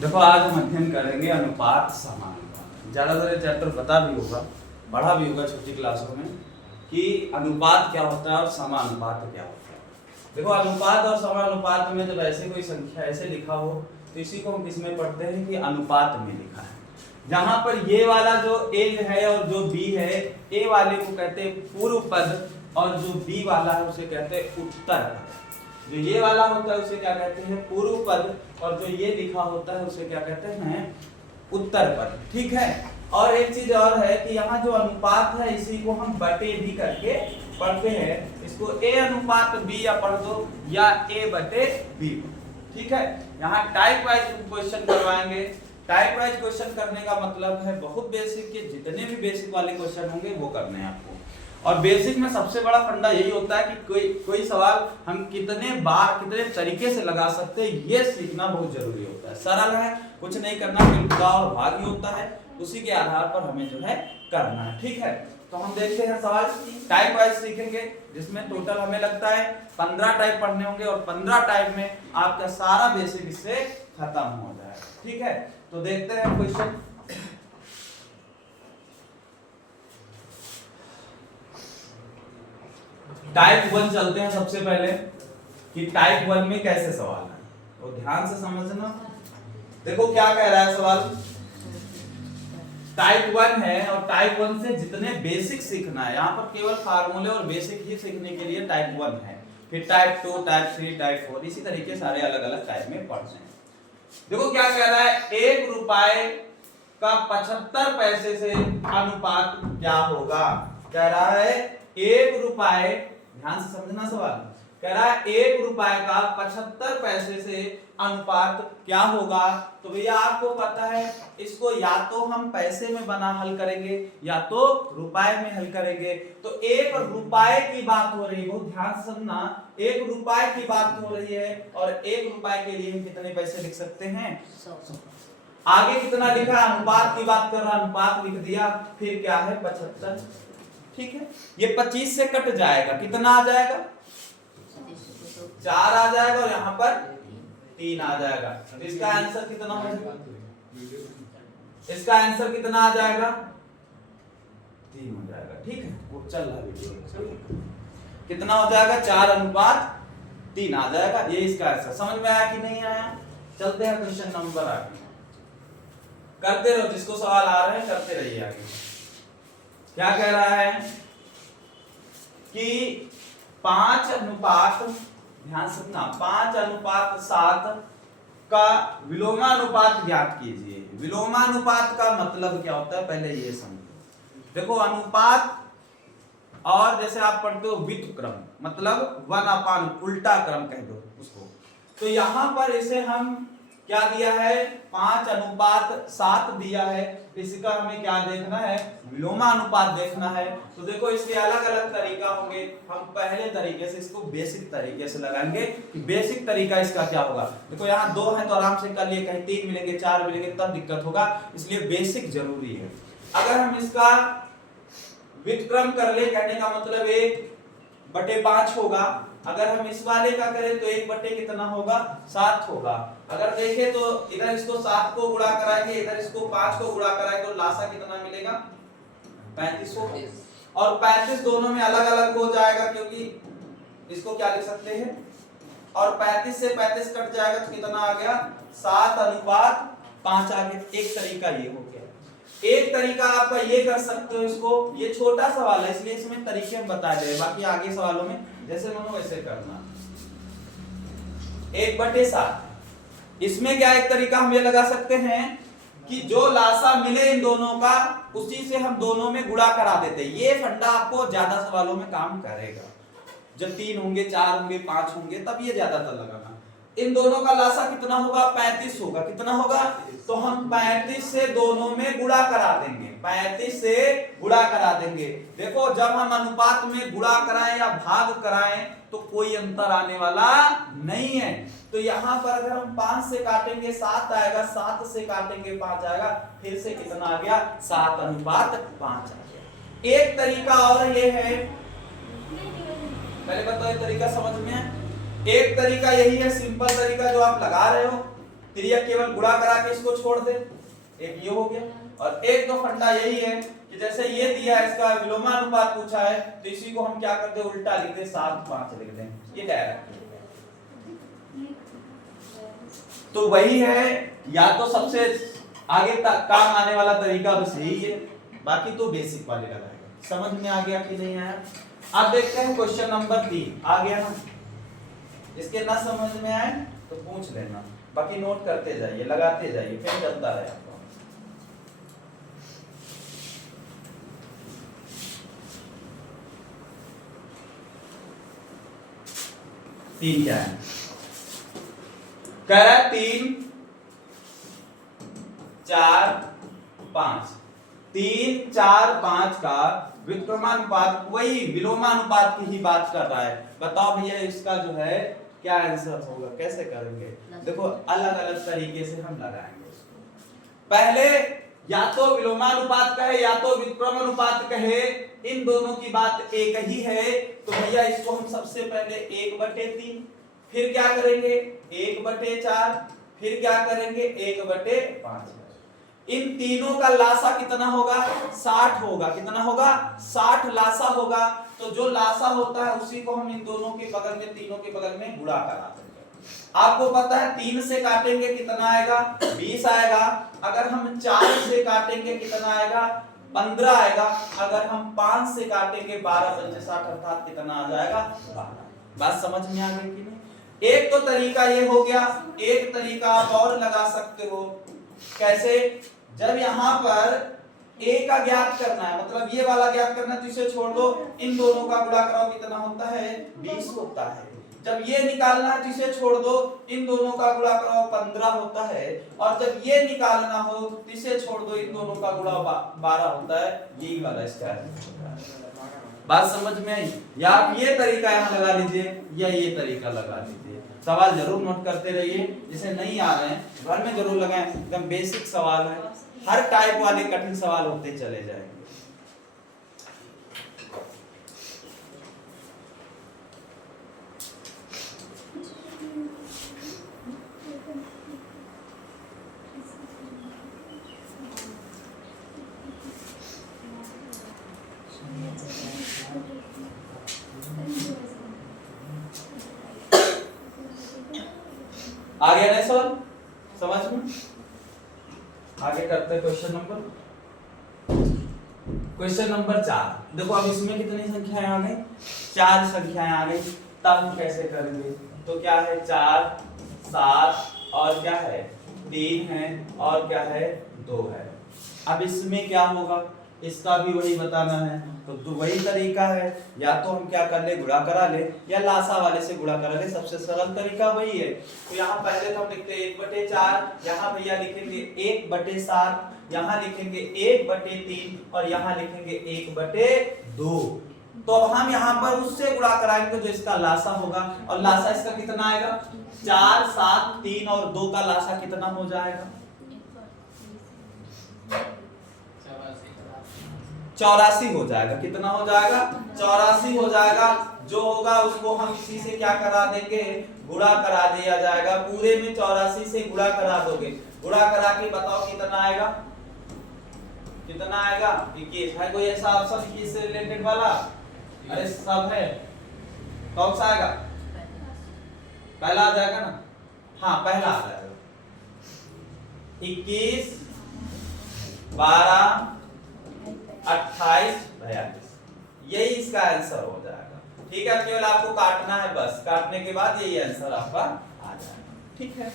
देखो आज हम अध्ययन करेंगे अनुपात समानुपात। ज्यादातर ये चैप्टर पता भी होगा, पढ़ा भी होगा छोटी क्लासों में कि अनुपात क्या होता है और समानुपात क्या होता है। देखो अनुपात और समानुपात में जब ऐसे कोई संख्या ऐसे लिखा हो तो इसी को हम किसमें पढ़ते हैं कि अनुपात में लिखा है। जहां पर ये वाला जो ए है और जो बी है, ए वाले को कहते हैं पूर्व पद और जो बी वाला है उसे कहते हैं उत्तर पद। जो ये वाला होता है उसे क्या कहते हैं पूर्व पद और जो ये लिखा होता है उसे क्या कहते हैं उत्तर पद। ठीक है। और एक चीज और है कि यहाँ जो अनुपात है इसी को हम बटे भी करके पढ़ते हैं। इसको ए अनुपात बी या पढ़ दो या ए बटे बी। ठीक है। यहाँ टाइप वाइज क्वेश्चन करवाएंगे। टाइप वाइज क्वेश्चन करने का मतलब है बहुत बेसिक के जितने भी बेसिक वाले क्वेश्चन होंगे वो करने हैं आपको। और बेसिक में सबसे बड़ा फंडा यही होता है कि कोई सवाल हम कितने बार कितने तरीके से लगा सकते हैं ये सीखना बहुत जरूरी होता है। सरल है, कुछ नहीं करना, फिर और भाग ही होता है, उसी के आधार पर हमें जो है करना है। ठीक है। तो हम देखते हैं सवाल टाइप वाइज सीखेंगे जिसमें टोटल हमें लगता है 15 टाइप पढ़ने होंगे और 15 टाइप में आपका सारा बेसिक इससे खत्म हो जाएगा। ठीक है। तो देखते हैं क्वेश्चन। टाइप 1 चलते हैं सबसे पहले कि टाइप 1 में कैसे सवाल है, तो ध्यान से समझना। देखो क्या कह रहा है सवाल। टाइप 1 है और टाइप 1 से जितने बेसिक सीखना है, यहाँ पर केवल फार्मूले और बेसिक ही सीखने के लिए टाइप 1 है। फिर टाइप 2, टाइप 3, टाइप 4 इसी तरीके सारे अलग अलग टाइप में पढ़ते हैं। देखो क्या कह रहा है, 1 रुपए का 75 पैसे से अनुपात क्या होगा। कह रहा है 1 रुपए, ध्यान से समझना सवाल। कह रहा है 1 रुपए का 75 पैसे से अनुपात क्या होगा। तो भैया आपको पता है इसको या तो हम पैसे में बना हल करेंगे या तो रुपए में हल करेंगे। तो 1 रुपए की बात हो रही है, बहुत ध्यान से सुनना। 1 रुपए की बात हो रही है और 1 रुपए के लिए हम कितने पैसे लिख सकते हैं 100। आगे कितना लिखा, अनुपात की बात कर रहा, अनुपात लिख दिया, फिर क्या है 75। ठीक है। ये 25 से कट जाएगा, कितना आ जाएगा 4 आ जाएगा और यहाँ पर 3 आ जाएगा। तो इसका आंसर कितना हो जाएगा, इसका आंसर कितना आ जाएगा 3 हो जाएगा। ठीक है। वो चल रहा वीडियो कितना हो जाएगा 4 अनुपात 3 आ जाएगा। ये इसका आंसर समझ में आया कि नहीं आया। चलते हैं क्वेश्चन नंबर आगे, करते रहो, जिसको सवाल आ रहे हैं करते रहिए आगे। क्या कह रहा है कि 5 अनुपात, ध्यान से सुनना, 5 अनुपात 7 का विलोमानुपात ज्ञात कीजिए। विलोमानुपात का मतलब क्या होता है पहले ये समझो। देखो अनुपात और जैसे आप पढ़ते हो व्युत्क्रम, मतलब 1/, उल्टा क्रम कह दो उसको। तो यहां पर इसे हम क्या दिया है 5 अनुपात 7 दिया है। इसका हमें क्या देखना है, विलोमानुपात देखना है। तो देखो इसके अलग अलग तरीका होंगे। हम पहले तरीके से इसको बेसिक तरीके से लगाएंगे कि बेसिक तरीका इसका क्या होगा। देखो यहाँ 2 है तो आराम से कर लिए, कहीं 3 मिलेंगे 4 मिलेंगे तब दिक्कत होगा, इसलिए बेसिक जरूरी है। अगर हम इसका व्युत्क्रम कर ले, कहने का मतलब 1/5 होगा। अगर हम इस वाले का करें तो 1 बटे कितना होगा 7 होगा। अगर देखें तो इधर इसको 7 को गुणा कराएंगे, इधर इसको 5 को गुणा कराएंगे तो लासा कितना मिलेगा 35 होगा। और 35 दोनों में अलग अलग हो जाएगा क्योंकि इसको क्या लिख सकते हैं, और 35 से 35 कट जाएगा तो कितना आ गया 7 अनुपात 5 आ गया। एक तरीका ये हो गया। एक तरीका आपका ये कर सकते हो इसको, ये छोटा सवाल है इसलिए इसमें तरीके हम बता दे, बाकी आगे सवालों में जैसे मनो वैसे करना। 1/7 इसमें क्या एक तरीका हम ये लगा सकते हैं कि जो लासा मिले इन दोनों का उसी से हम दोनों में गुणा करा देते हैं। ये फंडा आपको ज्यादा सवालों में काम करेगा। जब 3 होंगे 4 होंगे 5 होंगे तब ये ज्यादातर लगाना। इन दोनों का लासा कितना होगा 35 होगा। कितना होगा, तो हम 35 से दोनों में गुणा करा देंगे, 35 से गुणा करा देंगे। देखो जब हम अनुपात में गुणा कराएं या भाग कराएं तो कोई अंतर आने वाला नहीं है। तो यहाँ पर अगर हम 5 से काटेंगे 7 आएगा, 7 से काटेंगे 5 आएगा, फिर से कितना आ गया 7 अनुपात 5 आ गया। एक तरीका और ये है, पहले बताओ ये तरीका समझ में है। एक तरीका यही है सिंपल तरीका जो आप लगा रहे हो तिर्यक केवल गुणा करा के इसको छोड़ दे, एक ये हो गया। और एक तो फंडा यही है कि जैसे ये दिया है, इसका विलोमानुपात पूछा है, तो इसी को हम क्या करते हैं, उल्टा लिख दे, 7:5 लिख दें, ये डायरेक्ट। तो वही है, या तो सबसे आगे तक काम आने वाला तरीका बस यही है, बाकी तो बेसिक वाले लगाएगा। समझ में आ गया कि नहीं आया? अब देखते हैं क्वेश्चन नंबर 3 आ गया ना। इसके ना समझ में आए तो पूछ लेना, बाकी नोट करते जाइए, लगाते जाइए, फिर चलता है आपका। तीन क्या है, कह रहा है 3, 4, 5। 3, 4, 5 का व्युत्क्रमानुपात, वही विलोमानुपात की ही बात कर रहा है। बताओ भैया इसका जो है क्या आंसर होगा, कैसे करेंगे? देखो अलग अलग तरीके से हम लगाएंगे इसको। पहले या तो विलोमानुपात कहे या तो व्युत्क्रमानुपात कहे, इन दोनों की बात एक ही है। तो भैया इसको हम सबसे पहले 1/3, फिर क्या करेंगे 1/4, फिर क्या करेंगे 1/5। इन तीनों का लासा कितना होगा, 60 होगा। कितना होगा, 60 लासा होगा। तो जो लासा होता है उसी को हम इन दोनों के बगल में, तीनों के बगल में गुणा करा देंगे। आपको पता है 3 से काटेंगे कितना आएगा, 20 आएगा। अगर हम 4 से काटेंगे कितना आएगा, 15 आएगा। अगर हम 5 से काटेंगे 12 पंचे 60, अर्थात कितना आ जाएगा, 12। बात समझ में आ गई कि नहीं? एक तो तरीका ये हो गया, एक तरीका आप और लगा सकते हो। कैसे? जब यहां पर a का ज्ञात करना है, मतलब ये वाला ज्ञात करना है, तो इसे छोड़ दो, इन दोनों का गुणा कराओ, कितना होता है, 20 होता है। जब ये निकालना है तो इसे छोड़ दो, इन दोनों का गुणा कराओ, 15 होता है। और जब ये निकालना हो तो इसे छोड़ दो, इन दोनों का गुणा 12 होता है। यही वाला इसका है। बात समझ में आई? या आप ये तरीका यहाँ लगा लीजिए या ये तरीका लगा लीजिए। सवाल जरूर नोट करते रहिए, जिसे नहीं आ रहे हैं घर में जरूर लगाएं। एकदम बेसिक सवाल है, हर टाइप वाले कठिन सवाल होते चले जाएंगे। आ गया ना सवाल समझ में? आगे करते हैं क्वेश्चन नंबर 4। देखो अब इसमें कितनी संख्याएं आ गई, 4 संख्याएं आ गई। तब हम कैसे करेंगे? तो क्या है, 4, 7 और क्या है 3 है और क्या है 2 है। अब इसमें क्या होगा, इसका भी वही बताना है। तो वही तरीका है, या तो हम क्या कर ले, गुणा करा ले, या लासा वाले से गुणा करा ले। सबसे सरल तरीका वही है। तो यहाँ पहले तो हम लिखते हैं 1/4, यहाँ भैया लिखेंगे 1/7, यहाँ लिखेंगे 1/3 और यहाँ लिखेंगे 1/2। तो अब हम यहाँ पर उससे गुणा कराएंगे जो इसका लासा होगा। और लासा इसका कितना आएगा, 4, 7, 3 और 2 का लासा कितना हो जाएगा, 84 हो जाएगा। कितना हो जाएगा, 84 हो जाएगा। जो होगा उसको हम इसी से क्या करा देंगे, गुणा करा दिया जाएगा। पूरे में 84 से गुणा करा दोगे, गुणा करा के बताओ कितना आएगा, कितना आएगा 21। है कोई ऐसा ऑप्शन 21 से रिलेटेड वाला? अरे सब है, कौन सा आएगा, पहला आ जाएगा ना? हाँ पहला आ जाएगा। 21, 12, 28, 42, यही इसका आंसर हो जाएगा। ठीक है, केवल आपको काटना है, बस काटने के बाद यही आंसर आपका आ जाएगा। ठीक है,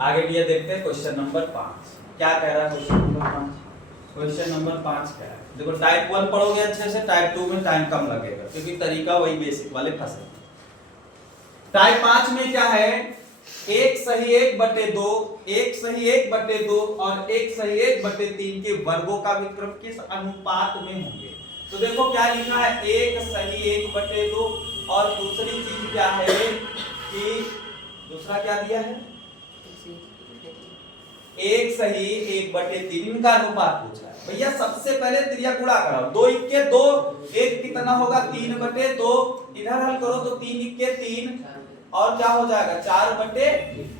आगे भी ये देखते हैं क्वेश्चन नंबर 5 क्या कह रहा है। क्वेश्चन नंबर 5 क्या है, देखो टाइप 1 पढ़ोगे अच्छे से, टाइप 2 में टाइम कम लगेगा क्योंकि तरीका वही बेसिक वाले फंसे। टाइप 5 में क्या है, 1 सही 1/2, 1 सही 1/2 और 1 सही 1/3 के वर्गों का विक्रम किस अनुपात में होंगे। तो देखो क्या लिखा है, 1 सही 1/2 और दूसरी चीज क्या है कि दूसरा क्या दिया है, एक सही 1/3 इनका अनुपात पूछा है भैया। सबसे पहले त्रिया गुणा कराओ, 2 इक्के 2, 1 कितना होगा 3/2, इधर हल करो तो 3 इक्के 3 और क्या हो जाएगा 4/।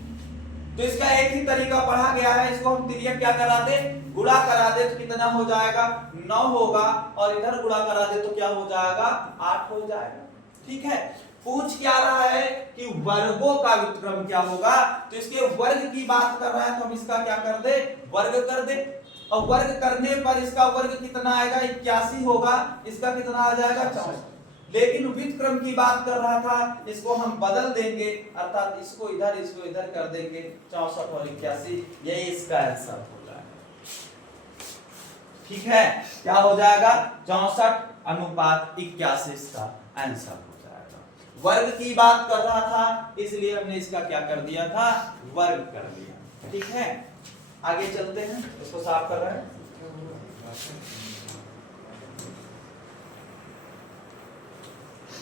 तो इसका एक ही तरीका पढ़ा गया है, इसको हम त्रिया क्या करा दे गुणा करा दे तो कितना हो जाएगा 9 होगा, और इधर गुणा करा दे तो क्या हो जाएगा 8 हो जाएगा। ठीक है, पूछ क्या रहा है कि वर्गों का व्युत्क्रम क्या होगा, तो इसके वर्ग की बात कर रहा है तो हम इसका क्या कर दे वर्ग कर दे, और वर्ग करने पर इसका वर्ग कितना आएगा 81 होगा, इसका कितना आ जाएगा 64। लेकिन व्युत्क्रम की बात कर रहा था, इसको हम बदल देंगे, अर्थात इसको इधर कर देंगे 64 और 81, यही इसका आंसर हो जाएगा। ठीक है, क्या हो जाएगा 64:81 इसका आंसर हो जाएगा। वर्ग की बात कर रहा था इसलिए हमने इसका क्या कर दिया था वर्ग कर दिया। ठीक है, आगे चलते हैं, इसको साफ कर रहे हैं।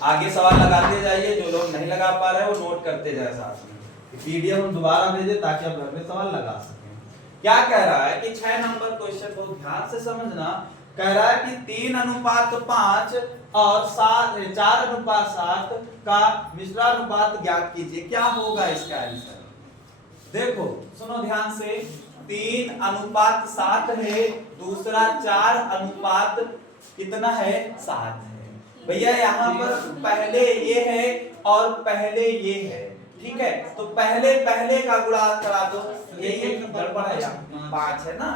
आगे सवाल लगाते जाइए, जो लोग नहीं लगा पा रहे हैं वो नोट करते जाए साथ में। पीडीएफ हम दोबारा भेजे ताकि आप घर में सवाल लगा सकें। क्या कह रहा है कि 6 नंबर क्वेश्चन को ध्यान से समझना। कह रहा है कि 3:5 और 4:7 का मिश्रानुपात ज्ञात कीजिए, क्या होगा इसका आंसर। देखो सुनो ध्यान से, 3:7 है, दूसरा 4 कितना है 7 है। भैया यहाँ पर पहले ये है और पहले ये है, ठीक है, तो पहले का गुणा करा दो, यही गड़बड़ है 5 है ना,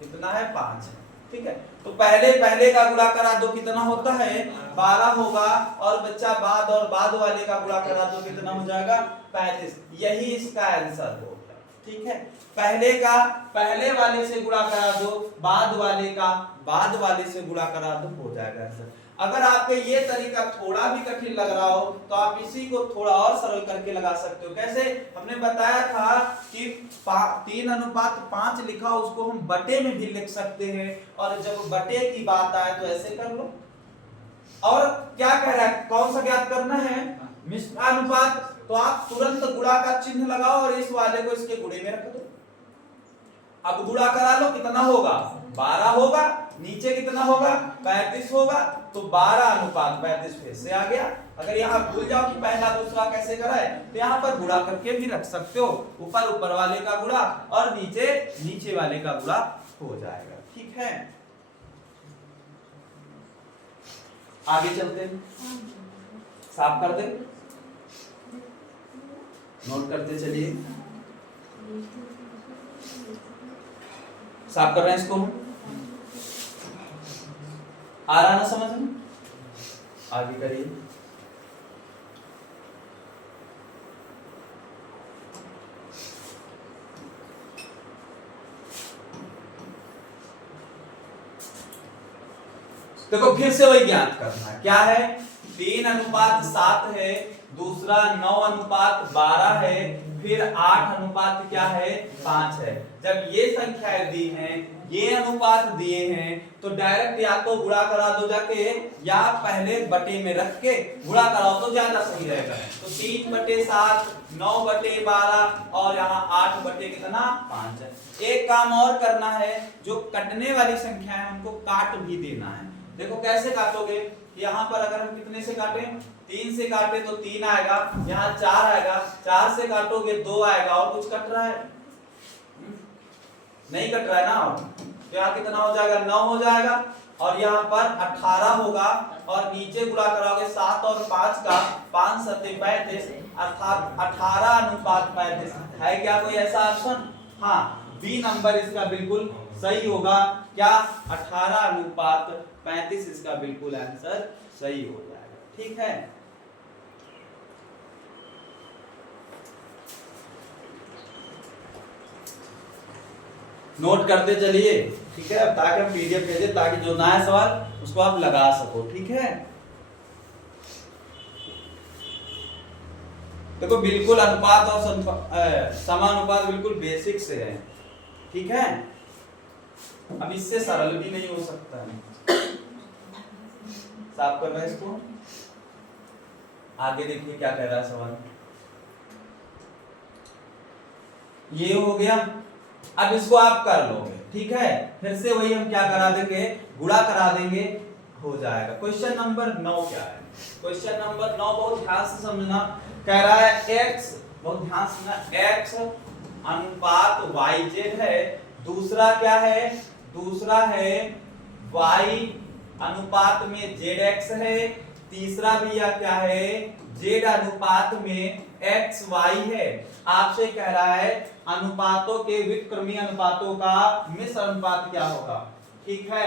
कितना है 5 है। ठीक है, तो पहले का गुणा करा दो, कितना होता है 12 होगा, और बच्चा बाद वाले का गुणा करा दो, कितना हो जाएगा 35, यही इसका आंसर होगा। ठीक है, पहले वाले से गुणा करा दो, बाद वाले से गुणा करा दो, हो जाएगा आंसर। अगर आपके ये तरीका थोड़ा भी कठिन लग रहा हो तो आप इसी को थोड़ा और सरल करके लगा सकते हो। कैसे, हमने बताया था कि 3:5 लिखा, उसको हम बटे में भी लिख सकते हैं, और जब बटे की बात आए तो ऐसे कर लो। और क्या कह रहा है, कौन सा ज्ञात करना है मिश्रानुपात, तो आप तुरंत गुणा का चिन्ह लगाओ और इस वाले को इसके गुणे में रख दो। अब गुणा करा लो, कितना होगा 12 होगा, नीचे कितना होगा 35 होगा, तो 12:35 फिर से आ गया। अगर यहाँ भूल जाओ कि पहला दूसरा कैसे करा है तो यहाँ पर गुणा करके भी रख सकते हो, ऊपर वाले का गुणा और नीचे वाले का गुणा हो जाएगा। ठीक है, आगे चलते हैं, साफ कर दे, नोट करते चलिए, साफ कर रहे हैं इसको, आ रहा ना समझ में, आगे करिए। देखो फिर से वही ज्ञात करना है, क्या है 3:7 है, दूसरा 9:12 है, फिर 8 क्या है 5 है। जब ये संख्याएं दी हैं, ये अनुपात दिए हैं, तो डायरेक्ट या तो गुणा करा दो जाके, या पहले बटे में रख के गुणा कराओ तो ज्यादा सही रहेगा। तो 3/7, 9/12 और यहाँ 8/5 है। एक काम और करना है, जो कटने वाली संख्या है उनको काट भी देना है। देखो कैसे काटोगे, यहाँ पर अगर हम कितने से काटें 3 से काटे तो 3 आएगा, यहाँ 4 आएगा, 4 से काटोगे 2 आएगा, और कुछ कट रहा है नहीं कट रहा है ना, तो यहाँ कितना हो जाएगा 9 हो जाएगा, और यहाँ पर 18 होगा, और नीचे गुणा कराओगे 7 और 5 का, 5 7 35, अर्थात 18:35 है। क्या कोई ऐसा ऑप्शन, हाँ बी नंबर इसका बिल्कुल सही होगा। क्या 18:35 इसका बिल्कुल आंसर सही हो जाएगा। ठीक है, नोट करते चलिए। ठीक है, ताकि हम पीडीएफ भेजे, ताकि जो ना है सवाल उसको आप लगा सको। ठीक है, देखो बिल्कुल अनुपात और समानुपात बिल्कुल बेसिक से है। ठीक है, अब इससे सरल भी नहीं हो सकता है। साफ कर रहे हैं इसको, आगे देखिए क्या कह रहा है सवाल। ये हो गया अब इसको आप कर लोगे, ठीक है। फिर से वही हम क्या करा देंगे, गुणा करा देंगे, हो जाएगा। क्वेश्चन नंबर 9 क्या है? क्वेश्चन नंबर 9 बहुत ध्यान से समझना। कह रहा है x, बहुत ध्यान से समझना, x अनुपात yz है। दूसरा क्या है? दूसरा है y अनुपात में zx है। तीसरा भैया क्या है? z अनुपात में xy है। आपसे कह रहा है अनुपातों के व्युत्क्रमी अनुपातों का मिश्र अनुपात क्या होगा? ठीक है,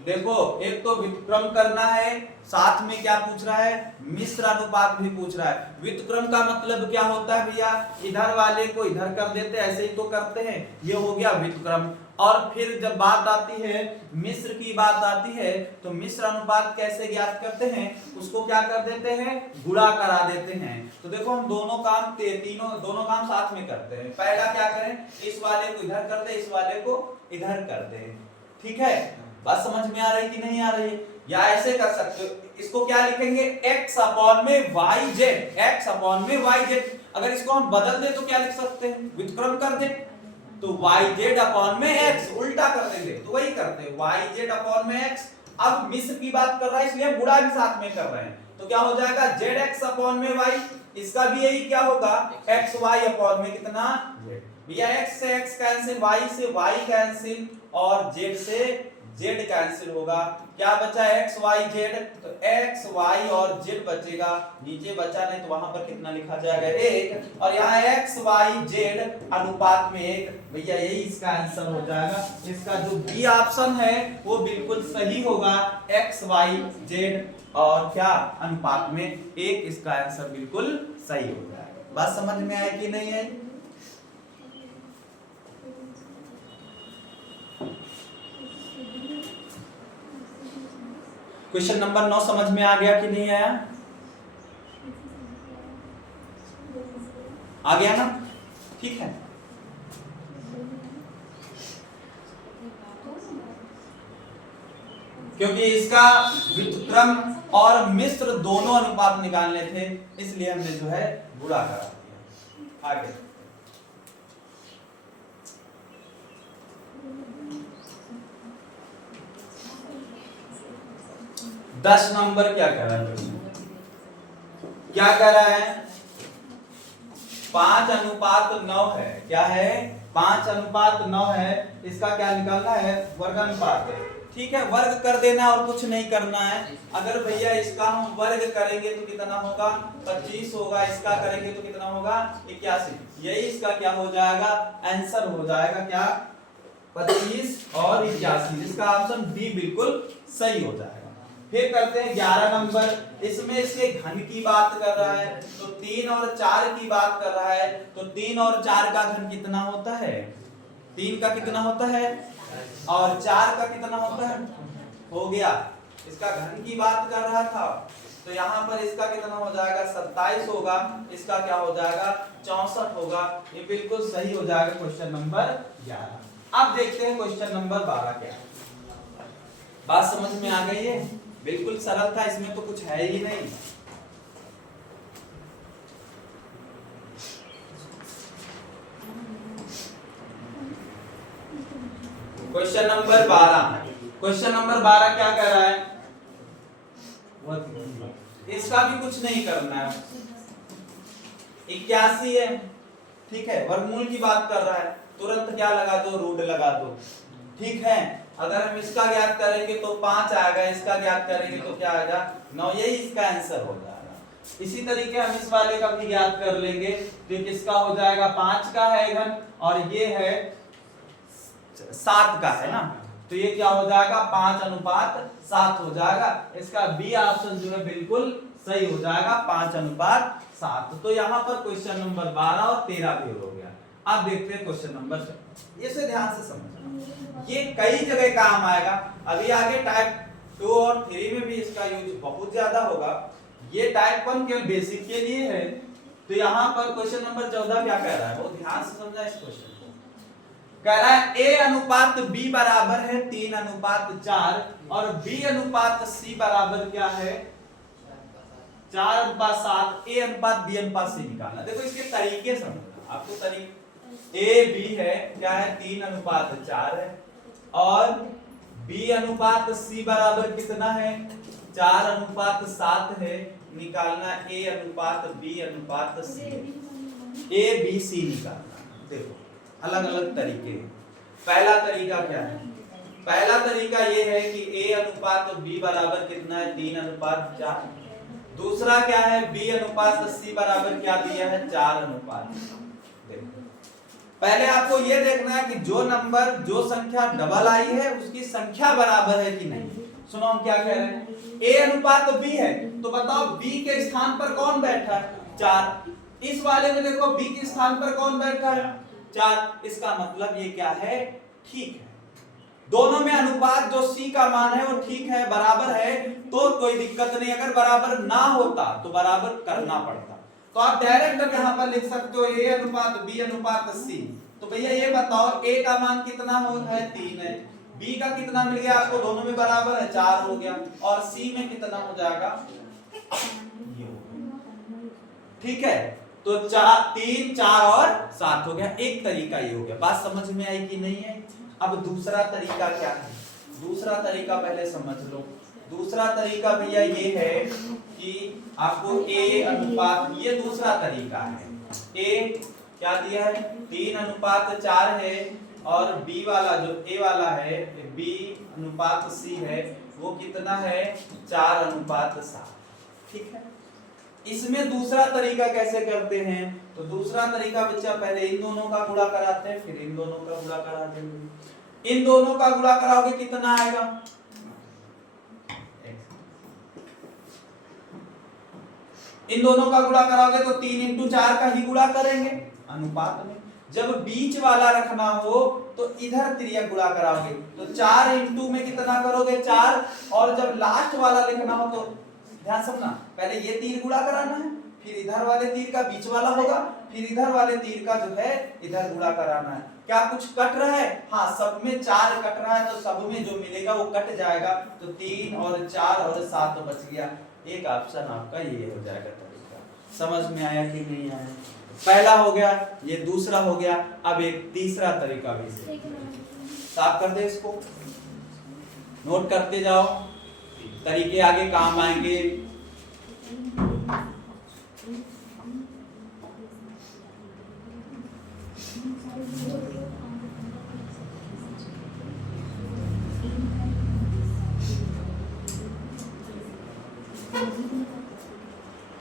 देखो एक तो व्युत्क्रम करना है, साथ में क्या पूछ रहा है? मिश्र अनुपात भी पूछ रहा है। व्युत्क्रम का मतलब क्या होता है भैया? इधर वाले को इधर कर देते, ऐसे ही तो करते हैं, ये हो गया व्युत्क्रम। और फिर जब बात आती है मिश्र की बात आती है, तो मिश्र अनुपात कैसे ज्ञात करते हैं? उसको क्या कर देते हैं? गुणा करा देते हैं। तो देखो हम दोनों काम साथ में करते हैं। पहला क्या करें? इस वाले को इधर कर दे, इस वाले को इधर कर दे, ठीक है। बात समझ में आ रही कि नहीं आ रही है? या ऐसे कर सकते हो, इसको क्या लिखेंगे? x अपॉन में yz, x अपॉन में yz। अगर इसको हम बदल दे तो क्या लिख सकते हैं? व्युत्क्रम कर दे तो yz अपॉन में x, उल्टा कर देंगे तो वही करते हैं, yz अपॉन में x। अब मिश्र की बात कर रहा है इसलिए हम गुणा भी साथ में कर रहे हैं, तो क्या हो जाएगा? zx अपॉन में y। इसका भी यही क्या होगा? xy अपॉन में कितना? z। भैया x से x कैंसिल, y से y कैंसिल और z से z कैंसिल होगा। क्या बचा? x y z, तो x y और z बचेगा, नीचे बचा नहीं तो वहां पर कितना लिखा जाएगा? 1। और यहाँ x y z अनुपात में 1, भैया यही इसका आंसर हो जाएगा। इसका जो बी ऑप्शन है वो बिल्कुल सही होगा, x y z और क्या अनुपात में 1, इसका आंसर बिल्कुल सही हो जाएगा। बात समझ में आई कि नहीं आई? क्वेश्चन नंबर 9 समझ में आ गया कि नहीं आया? आ गया ना? ठीक है। क्योंकि इसका व्युत्क्रम और मिश्र दोनों अनुपात निकालने थे, इसलिए हमने जो है गुणा करा दिया। आगे 10 नंबर क्या कर रहा है? क्या कर रहा है? 5:9 है। क्या है? 5:9 है। इसका क्या निकालना है? वर्ग अनुपात। ठीक है, वर्ग कर देना और कुछ नहीं करना है। अगर भैया इसका हम वर्ग करेंगे तो कितना होगा? 25 होगा। इसका करेंगे तो कितना होगा? 81। यही इसका क्या हो जाएगा? आंसर हो जाएगा क्या? 25 और 81। इसका ऑप्शन बी बिल्कुल सही हो जाएगा। फिर करते हैं 11 नंबर। इसमें इसके घन की बात कर रहा है, तो 3 और 4 की बात कर रहा है, तो 3 और 4 का घन कितना होता है? 3 का कितना होता है और 4 का कितना होता है? हो गया। इसका घन की बात कर रहा था, तो यहाँ पर इसका कितना हो जाएगा? 27 होगा। इसका क्या हो जाएगा? 64 होगा। ये बिल्कुल सही हो जाएगा क्वेश्चन नंबर 11। अब देखते हैं क्वेश्चन नंबर 12 क्या है। बात समझ में आ गई है? बिल्कुल सरल था, इसमें तो कुछ है ही नहीं। Question number 12। क्वेश्चन नंबर 12 क्या कर रहा है? इसका भी कुछ नहीं करना है। 81 है, ठीक है, वर्गमूल की बात कर रहा है, तुरंत क्या लगा दो? रूट लगा दो। ठीक है, अगर हम इसका ज्ञात करेंगे तो 5 आएगा, इसका ज्ञात करेंगे तो क्या आएगा? 9। यही इसका आंसर हो जाएगा। इसी तरीके हम इस वाले का भी ज्ञात कर लेंगे, तो किसका हो जाएगा? 5 का है घन और ये है 7 का है ना, तो ये क्या हो जाएगा? 5:7 हो जाएगा। इसका बी ऑप्शन जो है बिल्कुल सही हो जाएगा, 5:7। तो यहाँ पर क्वेश्चन नंबर 12 और 13 भी हो गया। अब देखते हैं क्वेश्चन नंबर 14। इसे ध्यान से समझना, ये कई जगह काम आएगा। अभी आगे टाइप 2 और 3 में भी इसका यूज बहुत ज्यादा होगा। ये टाइप 1 केवल बेसिक के लिए है। तो यहाँ पर क्वेश्चन नंबर 14 क्या कह रहा है? बहुत ध्यान से समझना इस क्वेश्चन को। कह रहा है a अनुपात b बराबर है 3:4 और b अनुपात c बराबर क्या है? 4:7। a अनुपात b अनुपात c निकालना। देखो इसके तरीके समझना, आपको तरीके ए बी है क्या है 3:4 है और बी अनुपात सी बराबर कितना है 4:7 है। निकालना ए अनुपात बी अनुपात सी, ए बी सी निकालना। देखो अलग अलग तरीके हैं। पहला तरीका क्या है, पहला तरीका ये है कि ए अनुपात बी बराबर कितना है 3:4। दूसरा क्या है बी अनुपात सी बराबर क्या दिया है 4:। पहले आपको ये देखना है कि जो नंबर जो संख्या डबल आई है उसकी संख्या बराबर है कि नहीं। सुनो हम क्या कह रहे हैं, ए अनुपात बी है तो बताओ बी के स्थान पर कौन बैठा है 4। इस वाले में देखो बी के स्थान पर कौन बैठा है 4। इसका मतलब ये क्या है ठीक है, दोनों में अनुपात जो सी का मान है वो ठीक है बराबर है तो कोई दिक्कत नहीं। अगर बराबर ना होता तो बराबर करना पड़ता। तो आप डायरेक्ट अब यहाँ पर लिख सकते हो ए अनुपात बी अनुपात सी। तो भैया ये बताओ ए का मान कितना है 3 है, बी का कितना मिल गया आपको, दोनों में बराबर है 4 हो गया और सी में कितना हो जाएगा ये ठीक है। तो 3 4 और 7 हो गया। एक तरीका ये हो गया, बात समझ में आई कि नहीं है। अब दूसरा तरीका क्या है, दूसरा तरीका पहले समझ लो। दूसरा तरीका भैया ये है कि आपको ए अनुपात, ये दूसरा तरीका है। ए क्या दिया है 3:4 है और बी वाला जो ए वाला है बी अनुपात सी है वो कितना है 4:7। ठीक है। इसमें दूसरा तरीका कैसे करते हैं, तो दूसरा तरीका बच्चा पहले इन दोनों का गुणा कराते हैं फिर इन दोनों का गुणा कराते हैं। इन दोनों का गुणा कराओगे कितना आएगा, इन दोनों का गुणा कराओगे तो 3 × 4 का ही गुणा करेंगे अनुपात में। जब बीच वाला रखना हो तो इधर तिर्यक गुणा कराओगे तो 4 × में कितना करोगे 4। और जब लास्ट वाला लिखना हो तो ध्यान समझना, पहले ये तीर गुणा कराना है फिर इधर वाले तीर का बीच वाला होगा फिर इधर वाले तीर का जो है इधर गुणा कराना है। क्या कुछ कट रहा है, हाँ सब में 4 कट रहा है तो सब में जो मिलेगा वो कट जाएगा। तो 3 और 4 और 7 तो बच गया। एक ऑप्शन आपका ये हो जाएगा तरीका। समझ में आया कि नहीं आया, पहला हो गया ये, दूसरा हो गया। अब एक तीसरा तरीका भी साफ कर दे, इसको नोट करते जाओ, तरीके आगे काम आएंगे।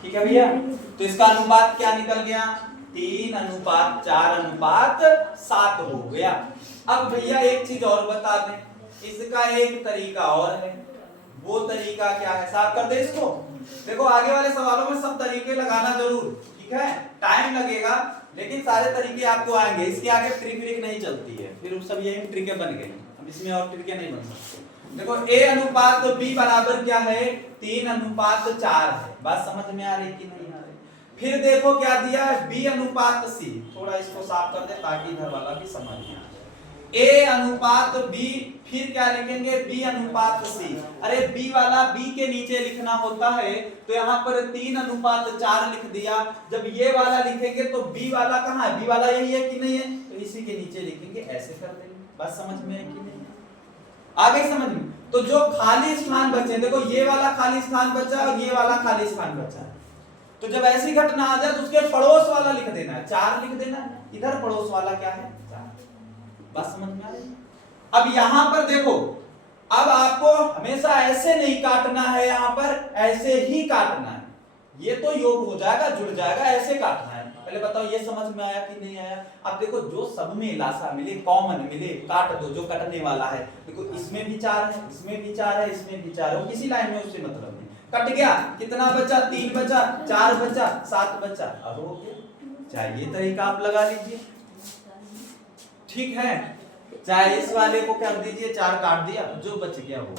ठीक है भैया, तो इसका अनुपात क्या निकल गया 3:4:7 हो गया। अब भैया एक चीज और बता दें, इसका एक तरीका और है। वो तरीका क्या है, साफ कर दे इसको। देखो आगे वाले सवालों में सब तरीके लगाना जरूर, ठीक है, टाइम लगेगा लेकिन सारे तरीके आपको आएंगे। इसके आगे ट्रिक नहीं चलती है, फिर सब यही ट्रिके बन गई, अब इसमें और ट्रिके नहीं बन सकते। देखो ए अनुपात बी बराबर क्या है 3:4 है। बात समझ में आ रही कि नहीं आ रही। फिर देखो क्या दिया है बी अनुपात सी। थोड़ा इसको साफ कर दे ताकि इधर वाला भी समझ में आ जाए। ए अनुपात बी, फिर क्या लिखेंगे बी अनुपात सी। अरे बी वाला बी के नीचे लिखना होता है तो यहाँ पर 3:4 लिख दिया। जब ये वाला लिखेंगे तो बी वाला कहाँ है, बी वाला यही है कि नहीं है, तो इसी के नीचे लिखेंगे, ऐसे कर देंगे। बात समझ में है कि नहीं, आ गई समझ में। तो जो खाली स्थान बचे, देखो ये वाला खाली स्थान बचा और ये वाला खाली स्थान बचा, तो जब ऐसी घटना आ जाए तो उसके पड़ोस वाला लिख देना है, 4 लिख देना है। इधर पड़ोस वाला क्या है 4। बात समझ में आ रही। अब यहां पर देखो, अब आपको हमेशा ऐसे नहीं काटना है, यहां पर ऐसे ही काटना है। ये तो योग हो जाएगा, जुड़ जाएगा, ऐसे काटना है। पहले बताओ ये समझ में आया कि नहीं आया। अब देखो जो सब में लासा मिले, कॉमन मिले, काट दो जो कटने वाला है। देखो इसमें भी 4 है, इसमें भी 4 है, इसमें भी 4 है, किसी लाइन में उससे मतलब नहीं। कट गया, कितना बचा 3 बचा, 4 बचा, 7 बचा। अब हो गया। चाहे ये तरीका आप लगा लीजिए, ठीक है, चाहे इस वाले को कर दीजिए, 4 काट दिया, जो बच गया वो।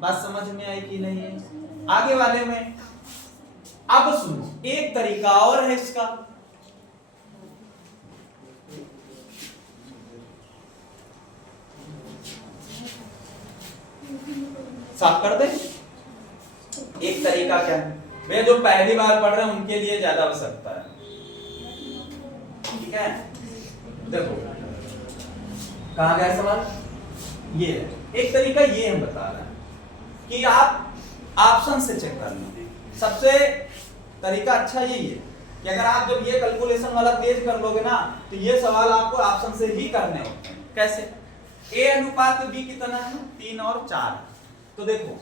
बात समझ में आई कि नहीं है। आगे वाले में अब सुनो, एक तरीका और है इसका। साफ कर दे। एक तरीका क्या है भैया, जो पहली बार पढ़ रहे हैं उनके लिए ज्यादा आवश्यकता है, ठीक है। देखो कहाँ गया सवाल, ये है। एक तरीका ये हम बता रहे हैं कि आप ऑप्शन से चेक कर लो। सबसे तरीका अच्छा यही है कि अगर आप जब ये कैलकुलेशन वाला तेज कर लोगे ना तो ये सवाल आपको ऑप्शन से ही करने होते हैं। कैसे? ए अनुपात बी कितना है? 3 और 4। तो देखो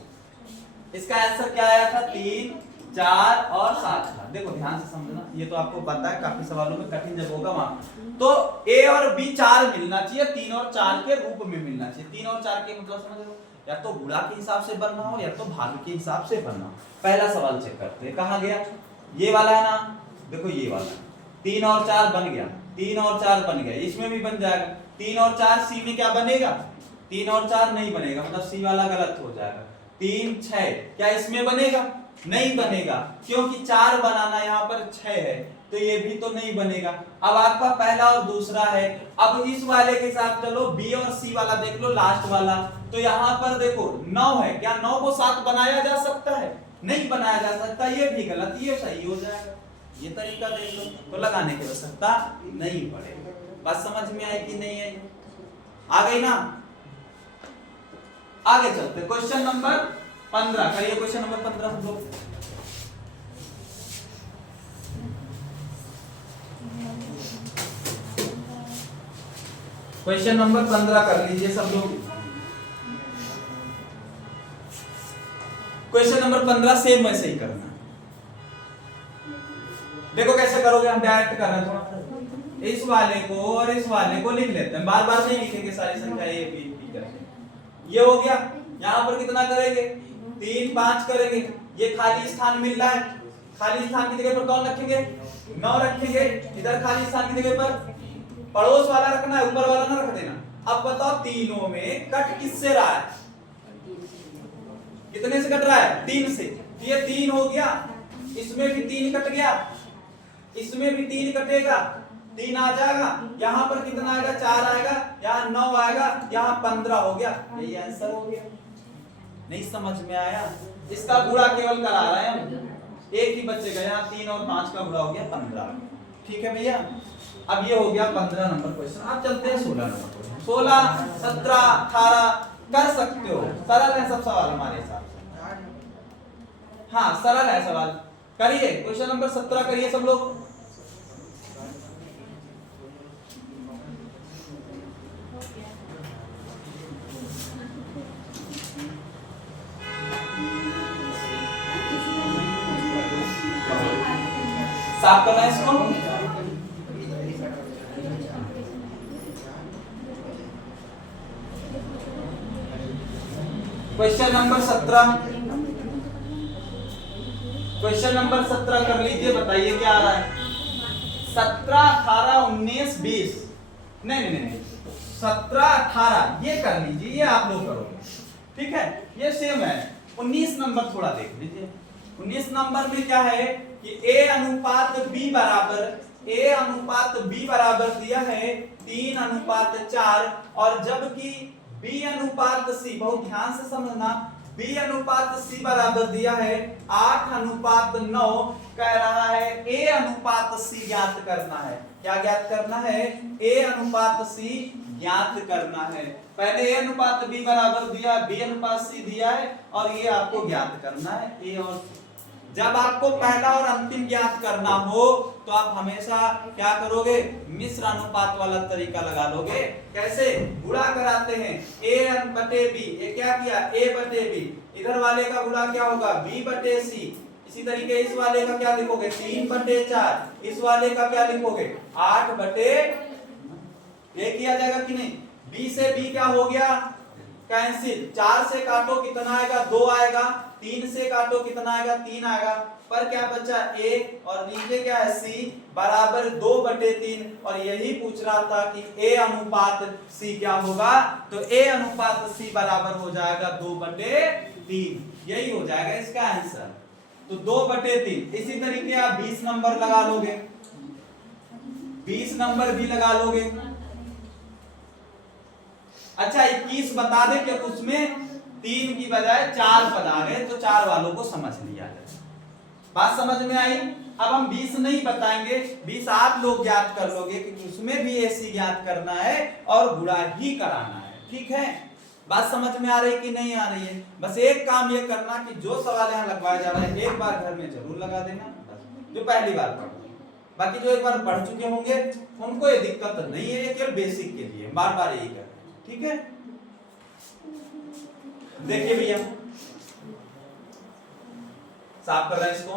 इसका आंसर क्या आया था? 3, 4 और 7 था। देखो ध्यान से समझना, ये तो आपको पता है, काफी सवालों में कठिन जब होगा वहां तो ए और बी 4 मिलना चाहिए, 3 और 4 के रूप में मिलना चाहिए। 3 और 4 के मतलब समझ लो, या तो गुणा के हिसाब से बनना हो या तो भाग के हिसाब से बनना हो। पहला सवाल चेक करते हैं, कहां गया? ये वाला है ना, देखो ये वाला 3 और 4 बन गया, 3 और 4 बन गया, इसमें भी बन जाएगा। 3 और 4 सी में क्या बनेगा? 3 और 4 नहीं बनेगा, मतलब सी वाला गलत हो जाएगा। 3, 6 क्या इसमें बनेगा? नहीं बनेगा, क्योंकि 4 बनाना यहाँ पर 6 है, तो ये भी तो नहीं बनेगा। अब आपका पहला और दूसरा है। अब इस वाले के साथ चलो, बी और सी वाला देख लो, लास्ट वाला। तो यहाँ पर देखो 9 है, क्या 9 को 7 बनाया जा सकता है? नहीं बनाया जा सकता, ये भी गलत, ये सही हो जाएगा। ये तरीका देख लो, तो लगाने की आवश्यकता नहीं पड़ेगी। बात समझ में आई कि नहीं आई? आ गई ना? आगे चलते, क्वेश्चन नंबर 15 करिए। क्वेश्चन नंबर 15 सब लोग। क्वेश्चन नंबर 15 कर लीजिए सब लोग। क्वेश्चन नंबर 15 सेम वैसे ही करना। देखो कैसे करोगे, हम डायरेक्ट कर रहे हैं थोड़ा। इस वाले को और इस वाले को लिख लेते हैं, बार बार नहीं लिखेंगे सारी संख्या ए बी करके। ये हो गया। यहाँ पर कितना करेंगे? 3, 5 करेंगे। ये खाली स्थान मिल रहा है, खाली स्थान की जगह पर कौन रखेंगे? 9 रखेंगे। इधर खाली स्थान की जगह पर पड़ोस वाला रखना है, ऊपर वाला ना रख देना। अब बताओ तीनों में कट किससे रहा है? कितने से कट रहा है? 3 से। तो ये 3 हो गया, इसमें भी 3 कट गया, इसमें भी 3 कटेगा, 3 आ जाएगा। यहाँ पर कितना आएगा? 4 आएगा, यहाँ 9 आएगा, यहाँ 15 हो गया। यही आंसर हो गया। नहीं समझ में आया? इसका गुणा केवल करा रहे हैं हम, एक ही बचेगा। यहाँ 3 और 5 का गुणा हो गया 15। ठीक है भैया? अब ये हो गया 15 नंबर क्वेश्चन। आप चलते हैं 16 नंबर क्वेश्चन। 16, 17, 18 कर सकते हो, सरल है सब सवाल हमारे हिसाब से। हाँ सरल है सवाल, करिए। क्वेश्चन नंबर 17 करिए सब लोग। साफ करना है इसको। क्वेश्चन नंबर 17, क्वेश्चन नंबर 17 कर लीजिए। बताइए क्या आ रहा है? 17, 18, 19, 20। नहीं 17, 18 ये कर लीजिए, ये आप लोग करोगे। ठीक है, ये सेम है। 19 नंबर थोड़ा देख लीजिए। 19 नंबर में क्या है कि ए अनुपात बी बराबर दिया है 3:4, और जबकि बी अनुपात सी, बहुत ध्यान से समझना, बी अनुपात सी बराबर दिया है 8:9। कह रहा है ए अनुपात सी ज्ञात करना है। क्या ज्ञात करना है? ए अनुपात सी ज्ञात करना है। पहले ए अनुपात बी बराबर दिया, बी अनुपात सी दिया है, और ये आपको ज्ञात करना है ए और सी। जब आपको पहला और अंतिम ज्ञात करना हो तो आप हमेशा क्या करोगे? मिश्र अनुपात वाला तरीका लगा लोगे। कैसे? गुणा कराते हैं a बटे b। ये क्या किया? a बटे b। इधर वाले का गुणा क्या होगा? b बटे c। इसी तरीके इस वाले का क्या लिखोगे? 3/4। इस वाले का क्या लिखोगे? 8 बटे, ये किया जाएगा कि नहीं? b से b क्या हो गया? कैंसिल। 4 से काटो कितना आएगा? 2 आएगा। 3 से काटो कितना आएगा? 3 आएगा। पर क्या बचा? a, और नीचे क्या है? c बराबर 2/3। और यही पूछ रहा था कि a अनुपात c क्या होगा? तो a अनुपात c बराबर हो जाएगा 2/3। यही हो जाएगा इसका आंसर। तो 2/3। इसी तरीके आप 20 नंबर लगा लोगे, 20 नंबर भी लगा लोगे। अच्छा 21 बता दे कि उसमें 3 की बजाय 4 पद आ गए, तो 4 वालों को समझ लिया जाए। बात समझ में आई? अब हम 20 नहीं बताएंगे, 20 आप लोग ज्ञात कर लोगे क्योंकि उसमें भी AC ज्ञात करना है और गुणा ही कराना है। ठीक है, बात समझ में आ रही कि नहीं आ रही है? बस एक काम ये करना कि जो सवाल यहाँ लगवाया जा रहा है एक बार घर में जरूर लगा देना, जो पहली बार पढ़, बाकी जो एक बार पढ़ चुके होंगे उनको ये दिक्कत नहीं है, ये केवल बेसिक के लिए बार बार यही कर। ठीक है, देखिए भैया साफ कर रहे हैं इसको।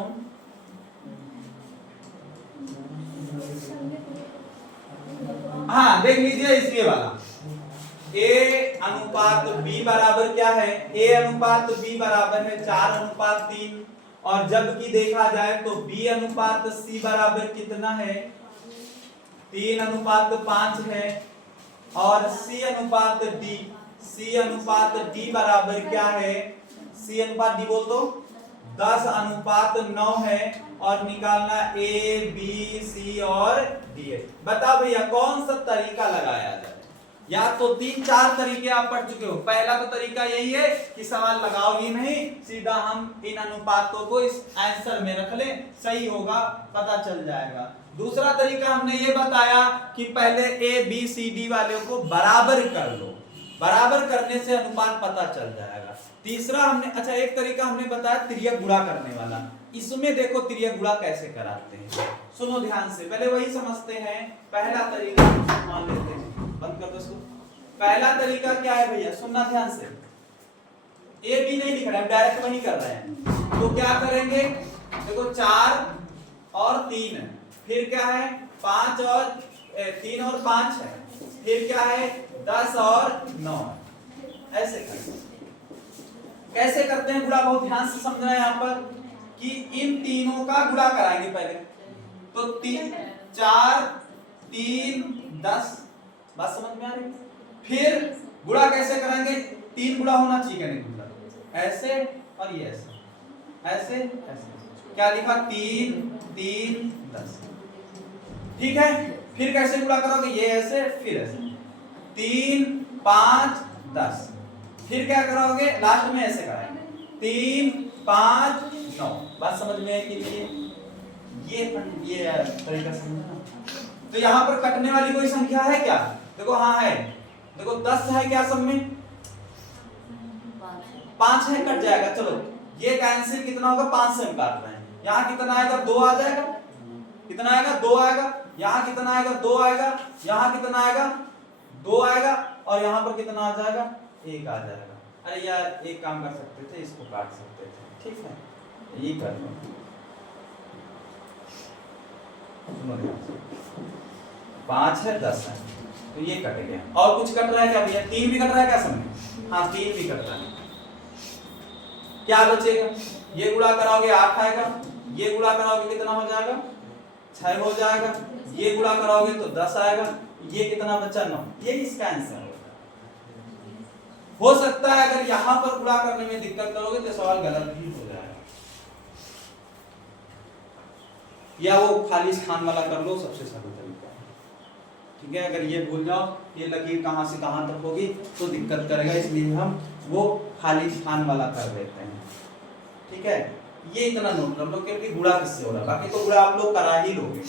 हाँ देख लीजिए इसलिए वाला A अनुपात B बराबर क्या है? A अनुपात B बराबर है 4:3 और जबकि देखा जाए तो B अनुपात C बराबर कितना है? 3:5 है और C अनुपात D बराबर क्या है? C अनुपात D बोल दो 10:9 है और निकालना A B C और D है। बताओ भैया कौन सा तरीका लगाया जाए? या तो 3-4 तरीके आप पढ़ चुके हो। पहला तो तरीका यही है कि सवाल लगाओ ही नहीं, सीधा हम इन अनुपातों को इस आंसर में रख लें, सही होगा, पता चल जाएगा। दूसरा तरीका हमने ये बताया कि पहले A B C D वाले को बराबर कर लो, बराबर करने से अनुपात पता चल जाएगा। तीसरा हमने अच्छा एक तरीका हमने बताया तिर्यक गुणा करने वाला। इसमें देखो तिर्यक गुणा कैसे कराते हैं, सुनो ध्यान से, पहले वही समझते हैं। पहला तरीका मान लेते हैं, बंद कर दो इसको। पहला तरीका क्या है भैया, सुनना ध्यान से। A B नहीं लिख रहा है, डायरेक्ट वही कर रहे हैं। तो क्या करेंगे, देखो 4 और 3 फिर क्या है 5 और 3 और 5 है, फिर क्या है 10 और 9। ऐसे करते हैं। कैसे करते हैं गुणा, बहुत ध्यान से समझना है यहाँ पर कि इन तीनों का गुणा कराएंगे पहले। तो 3 4 3 10, बात समझ में आ रही? फिर गुणा कैसे करेंगे, 3 गुणा होना चाहिए नहीं गुणा, ऐसे और ये ऐसे, ऐसे ऐसे, क्या लिखा 3 3 10। ठीक है, फिर कैसे गुणा करोगे, ये ऐसे फिर ऐसे, 3 5 10, फिर क्या करोगे लास्ट में ऐसे कराएंगे 3 5 9। बात समझ में है कि ये तरीका समझना। तो यहाँ पर कटने वाली कोई संख्या है क्या, देखो हाँ है, देखो 10 है क्या सब में, 5 है, कट जाएगा। चलो ये कैंसिल कितना होगा, 5 से हम काट रहे हैं, यहाँ कितना आएगा 2 आ जाएगा, कितना आएगा 2 आएगा, यहाँ कितना आएगा 2 आएगा, यहाँ कितना आएगा 2 आएगा और यहाँ पर कितना आ जाएगा 1 आ जाएगा। अरे यार एक काम कर सकते थे, इसको काट सकते थे, ठीक है ये कर लो। सुनो 5 है 10 है तो ये कट गया, और कुछ कट रहा है क्या भैया, 3 भी कट रहा है क्या समझ, हाँ 3 भी कट रहा है। क्या बचेगा, ये गुणा कराओगे 8 आएगा, ये गुणा कराओगे कितना हो जाएगा 6 हो जाएगा, ये गुणा कराओगे तो 10 आएगा, ये कितना बचा 9। ये इसका आंसर हो सकता है। अगर यहां पर गुणा करने में दिक्कत करोगे तो सवाल गलत भी हो जाएगा, या वो खाली स्थान वाला कर लो, सबसे सरल तरीका, ठीक है। अगर ये भूल जाओ ये लकीर कहां से कहां तक होगी तो दिक्कत करेगा, इसलिए हम वो खाली स्थान वाला कर देते हैं, ठीक है। ये इतना नोट कर लो क्योंकि गुणा किससे हो रहा है, बाकी तो गुणा आप लोग करा ही लोगे,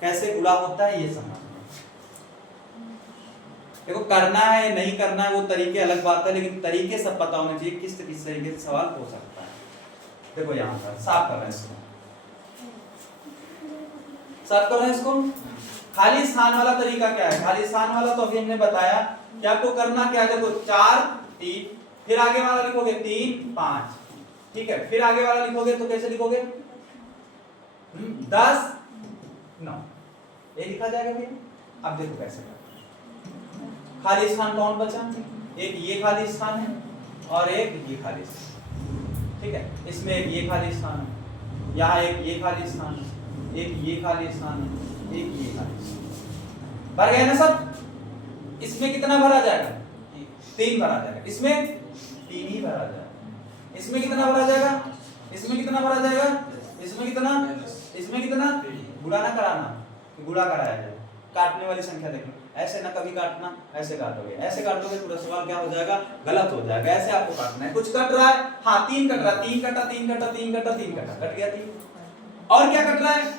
कैसे गुणा होता है ये समझ। देखो करना है नहीं करना है वो तरीके अलग बात है, लेकिन तरीके सब पता होने चाहिए किस तरीके से सवाल हो सकता है। देखो यहाँ पर साफ कर रहे हैं इसको, साफ कर रहे हैं इसको। खाली स्थान वाला तरीका क्या है, खाली स्थान वाला तो अभी हमने बताया कि आपको करना क्या है। देखो 4 3, फिर आगे वाला लिखोगे 3 5, ठीक है। फिर आगे वाला लिखोगे तो कैसे लिखोगे 10 9, ये लिखा जाएगा भैया। अब देखो कैसे खाली स्थान कौन बचा, एक ये खाली स्थान है और एक ये खाली स्थान, ठीक है। इसमें एक ये खाली स्थान है, यहाँ एक ये खाली स्थान है, एक ये खाली स्थान है, एक ये खाली स्थान। भर गया ना सब। इसमें कितना भरा जाएगा 3 भरा जाएगा, इसमें 3 ही भरा जाएगा, इसमें कितना भरा जाएगा, इसमें कितना भरा जाएगा, इसमें कितना, इसमें कितना, गुणा ना कराना, गुणा कराया जाए। काटने वाली संख्या देखो, ऐसे ना कभी काटना, ऐसे काटोगे, ऐसे काटोगे पूरा सवाल क्या हो जाएगा गलत हो जाएगा। ऐसे आपको काटना है, कुछ कट रहा है, हाँ 3 कट रहा है, 3 कटा 3 कटा 3 कटा 3 कटा, कट गया 3। और क्या कट रहा है,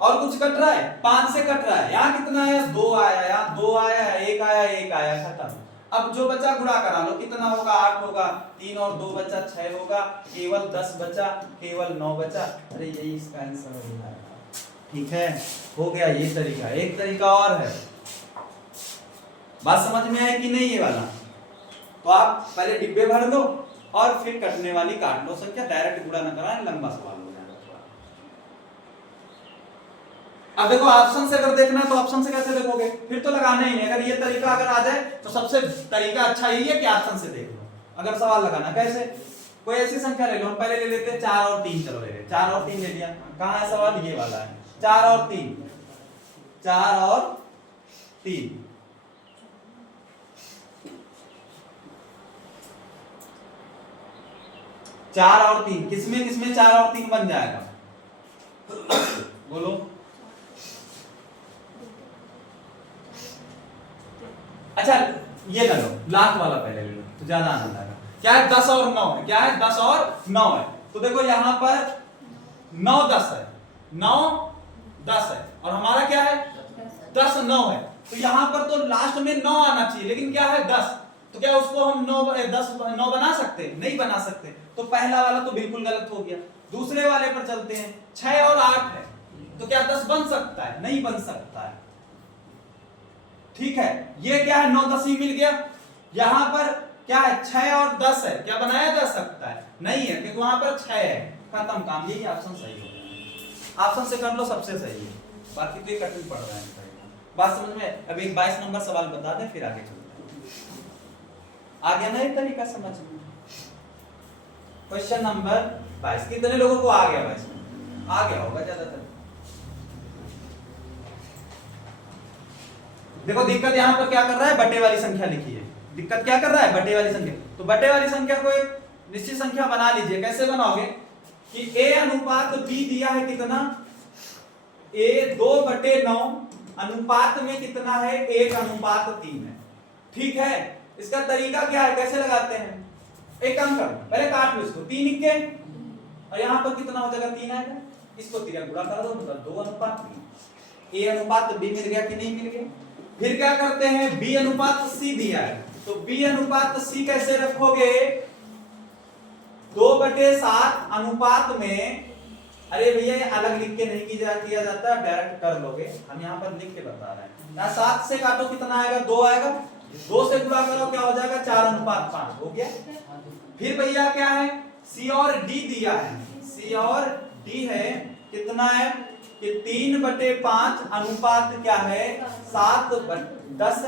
और कुछ कट रहा है, 5 से कट रहा है। यहाँ कितना आया, 2 आया, यहाँ 2 आया, 1 आया, 1 आया, खत्म। अब जो बचा गुणा करा लो, कितना होगा, 8 होगा, 3 और 2 बचा 6 होगा, केवल 10 बचा, केवल 9 बचा। अरे यही इसका आंसर हो जाएगा। ठीक है, हो गया ये तरीका। एक तरीका और है, बात समझ में आए कि नहीं ये वाला? तो आप पहले डिब्बे भर लो और फिर कटने वाली काट लो संख्या, डायरेक्ट गुणा न कराएं, लंबा सवाल हो जाएगा थोड़ा। अब देखो ऑप्शन से अगर देखना है तो ऑप्शन से कैसे देखोगे, फिर तो लगाना ही नहीं। अगर ये तरीका अगर आ जाए तो सबसे तरीका अच्छा यही है कि ऑप्शन से देख लो अगर सवाल लगाना। कैसे, कोई ऐसी संख्या ले लो, हम पहले ले लेते हैं 4 और 3, चलो ले लेते 4 और 3 ले लिया। कहां है सवाल, ये वाला है, 4 और 3, 4 और 3। चार और 3 किसमें किसमें 4 और 3 बन जाएगा, बोलो। अच्छा ये ना लो, लास्ट वाला पहले ले लो तो ज्यादा आनंद आएगा। क्या है, 10 और 9 है। क्या है, 10 और 9 है। तो देखो यहां पर 9 10 है, 9 10 है, और हमारा क्या है 10 9 है। तो यहां पर तो लास्ट में 9 आना चाहिए, लेकिन क्या है 10। तो क्या उसको हम 9 10 9 बना सकते, नहीं बना सकते। तो पहला वाला तो बिल्कुल गलत हो गया। दूसरे वाले पर चलते हैं, 6 और 8 है, तो क्या 10 बन सकता है, नहीं बन सकता है। ठीक है, ये क्या है 9 10 ही मिल गया। यहां पर क्या है 6 और 10 है, क्या बनाया जा सकता है, नहीं है, क्योंकि वहां पर 6 है, खत्म काम। यही ऑप्शन सही हो गया, ऑप्शन से कर लो सबसे सही है। बाकी तो ये कठिन पड़ रहा है, बात समझ में। अब एक 22 नंबर सवाल बता दे, फिर आगे चलते हैं। आ गया ना एक तरीका समझ में। क्वेश्चन नंबर 22, कितने लोगों को आ गया, 22 में आ गया होगा ज्यादातर। देखो दिक्कत यहां पर क्या कर रहा है, बटे वाली संख्या लिखी है। दिक्कत क्या कर रहा है, बटे वाली संख्या। तो बटे वाली संख्या को एक निश्चित संख्या बना लीजिए। कैसे बनाओगे कि a अनुपात b दिया है कितना, a 2/9 अनुपात में कितना है, 1:3 है। ठीक है, इसका तरीका क्या है, कैसे लगाते हैं। एक काम करो, पहले काट लो इसको, 3 इक्के, और यहां पर कितना हो जाएगा 3 आएगा। इसको 3 गुणा कर दो, मतलब 2:3। a अनुपात b मिल गया कि नहीं मिल गया। फिर क्या करते हैं, b अनुपात c दिया है, तो b अनुपात c कैसे रखोगे, 2/7 अनुपात में। अरे भैया ये अलग लिख के नहीं किया जाता, डायरेक्ट कर लोगे, हम यहाँ पर लिख के बता रहे हैं। यहाँ 7 से काटो कितना आएगा, 2 आएगा, 2 से गुणा करो क्या हो जाएगा 4:5 हो गया। फिर भैया क्या है, c और d दिया है, c और d है कितना है कि 3/5 अनुपात क्या है 7/10।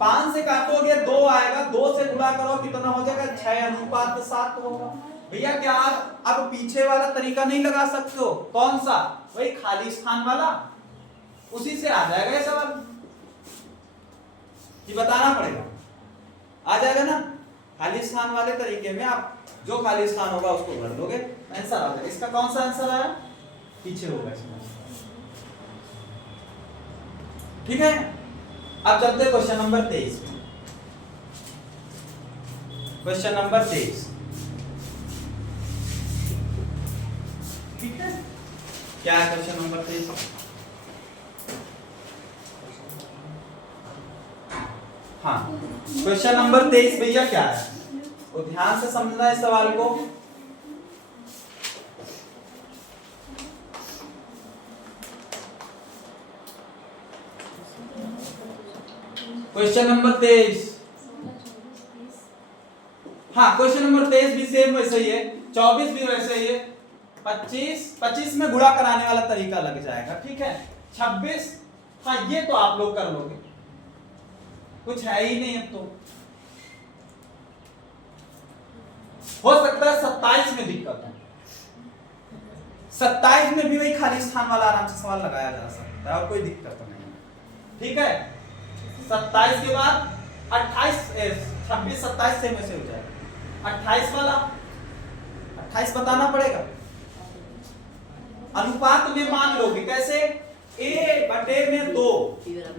5 से काटोगे 2 आएगा, 2 से गुणा करो कितना हो जाएगा 6:7 होगा। भैया क्या आप अब पीछे वाला तरीका नहीं लगा सकते हो, कौन सा, वही खाली स्थान वाला, उसी से आ जाएगा ये सवाल। ये बताना पड़ेगा, आ जाएगा ना। खाली स्थान वाले तरीके में आप जो खाली स्थान होगा उसको भर लोगे, आंसर आ जाएगा। इसका कौन सा आंसर आया, पीछे होगा इसमें। ठीक है, अब चलते क्वेश्चन नंबर 23। क्वेश्चन नंबर 23, ठीक है, क्या है क्वेश्चन नंबर 23। हाँ, क्वेश्चन नंबर 23 भैया क्या है, वो ध्यान से समझना है सवाल को। क्वेश्चन नंबर 23, हाँ क्वेश्चन नंबर 23 भी सेम वैसे ही है, 24 भी वैसे ही है, 25 में गुणा कराने वाला तरीका लग जाएगा। ठीक है, 26, हाँ ये तो आप लोग कर लोगे, कुछ है ही नहीं। अब तो हो सकता है 27 में दिक्कत है, 27 में भी वही खाली स्थान वाला आराम से सवाल लगाया जा सकता है और कोई दिक्कत नहीं। ठीक है, 27 के बाद 28 26 27 से में से हो जाएगा। 28 वाला, 28 बताना पड़ेगा। अनुपात में मान लोगे कैसे, a/2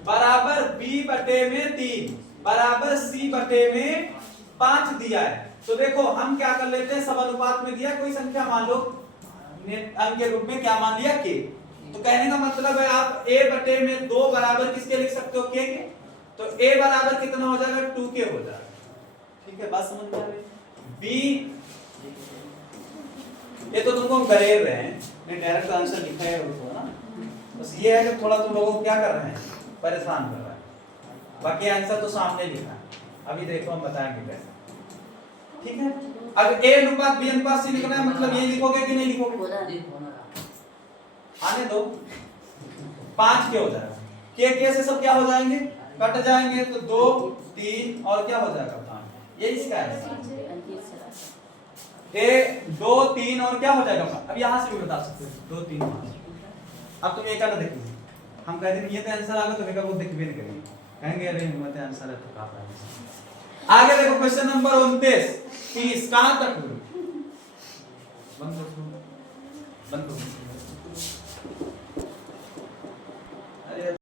बराबर b/3 बराबर c/5 दिया है। तो देखो हम क्या कर लेते हैं, सब अनुपात में दिया कोई संख्या मान लो अंक के रूप में क्या मान लिया के। तो कहने का मतलब है आप a बटे में 2 बराबर किसके लिख सकते हो के के। तो a बराबर कितना हो जाएगा 2k हो जाएगा। ठीक है बात समझ में आ रही। b ये तो तुमको हम करे रहे हैं, मैं डायरेक्ट आंसर लिखा है उसको ना, बस ये है कि थोड़ा तुम लोगों को क्या कर रहे हैं परेशान कर रहे हैं, बाकी आंसर तो सामने लिखा है। अभी देखो हम बताएंगे कैसे। ठीक है अब a अनुपात b अनुपात c लिखना है, मतलब ये लिखोगे कि नहीं लिखोगे, आने दो 5 के हो जाएगा, के से सब क्या हो जाएंगे कट जाएंगे, तो 2 3 और क्या हो जाएगा 5, ये इसका है ए 2 3 और क्या हो जाएगा। अब यहां से भी बता सकते हो 2 3 5। अब तुम एक का देखोगे, हम कह देंगे ये तो आंसर आ गया, तो एक को देखबे नहीं करेंगे, कहेंगे अरे हिम्मत आंसर है तो का। आगे देखो क्वेश्चन नंबर 29 30 कहां तक बंद करो